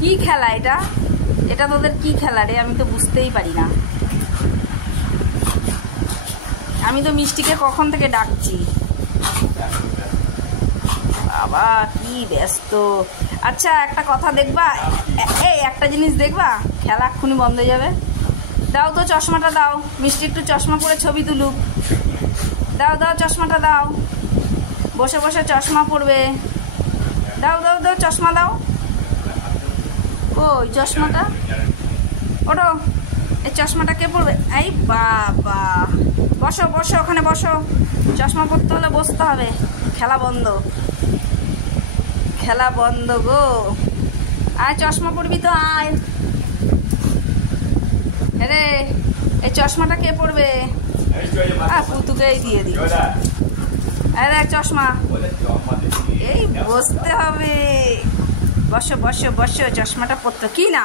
কি খেলা এটা? এটা তোদের কি খেলা রে? আমি তো বুঝতেই পারি না। আমি তো মিষ্টিকে কখন থেকে ডাকছি। বাবা কি ব্যস্ত। আচ্ছা একটা কথা দেখবা, এই একটা জিনিস দেখবা, খেলা এক্ষুনি বন্ধ হয়ে যাবে। দাও তো চশমাটা দাও, মিষ্টি একটু চশমা পরে ছবি তুলুক। দাও দাও চশমাটা দাও, বসে বসে চশমা পরবে। দাও দাও দাও চশমা দাও। ওই চশমাটা ওটো, এই চশমাটা কে পরবে? এই বাবা, বসো বসো ওখানে বসো। চশমা পরতে হলে বসতে হবে। খেলা বন্ধ, খেলা বন্ধ গো। আয় চশমা পরবি তো আয়। রে এই চশমাটা কে পরবে? পুতুকেই দিয়ে দিই। আরে চশমা, এই বসতে হবে। বসো বসো বসো, চশমাটা পরতো কি না?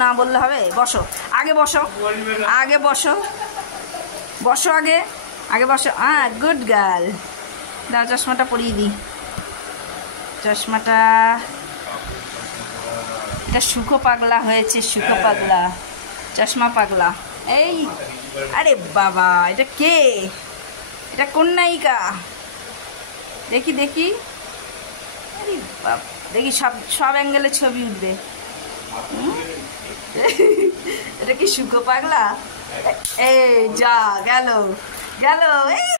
না বললে হবে? বসো আগে, বসো আগে, বসো বসো আগে, আগে বসো। Good girl. দাও চশমাটা পরিয়ে দিই। চশমাটা, এটা সুখো পাগলা হয়েছে, সুখো পাগলা, চশমা পাগলা। এই আরে বাবা, এটা কে? এটা কোন নায়িকা? দেখি দেখি, আরে বাবা, দেখি সব অ্যাঙ্গেলে ছবি উঠবে। এটা কি সুখো পাগলা? এই যা গেল গেল।